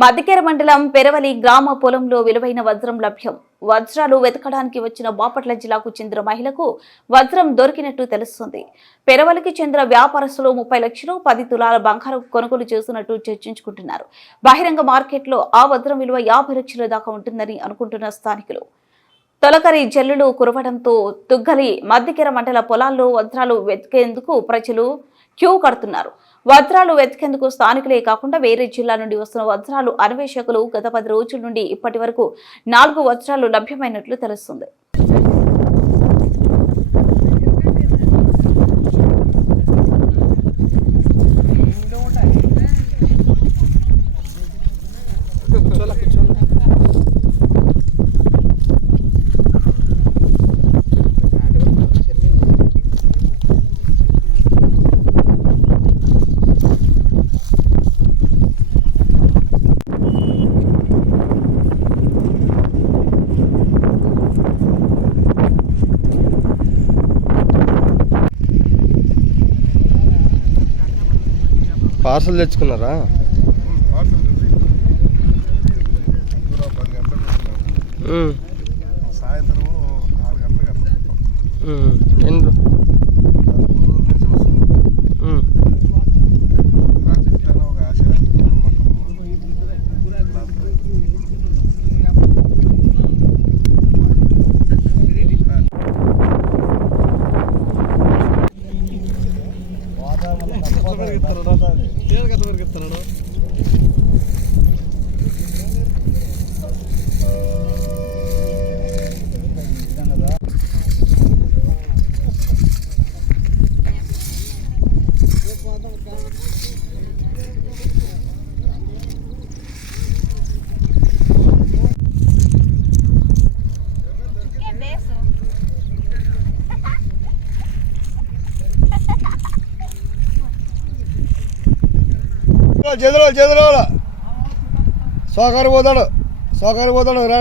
మద్దికేర మండలం పెరవలి గ్రామ పొలంలో విలువైన వజ్రం లభ్యం. వజ్రాలు వెతకడానికి వచ్చిన బాపట్ల జిల్లాకు చెందిన మహిళకు వజ్రం దొరికినట్టు తెలుస్తుంది. పెరవలికి చెందిన వ్యాపారస్తులు ముప్పై లక్షలు పది తులాల బంగారం కొనుగోలు చేస్తున్నట్టు చర్చించుకుంటున్నారు. బహిరంగ మార్కెట్లో ఆ వజ్రం విలువ యాభై లక్షల దాకా ఉంటుందని అనుకుంటున్న స్థానికులు. తొలకరి జల్లులు కురవడంతో తుగ్గలి మద్దికెర మండల పొలాల్లో వజ్రాలు వెతికేందుకు ప్రజలు క్యూ కడుతున్నారు. వజ్రాలు వెతికేందుకు స్థానికులే కాకుండా వేరే జిల్లా నుండి వస్తున్న వజ్రాలు అన్వేషకులు గత పది రోజుల నుండి ఇప్పటి వరకు నాలుగు వజ్రాలు లభ్యమైనట్లు తెలుస్తుంది. పార్సల్ తెచ్చుకున్నారా? సాయంత్రం ఆరు గంటలకు కట్ట పరిగెత్తున్నాడు లేదు పరిగెత్తున్నాడు చేతులు చేతులు సోకారు పోతాడు. సోకారు పోతాడు. రా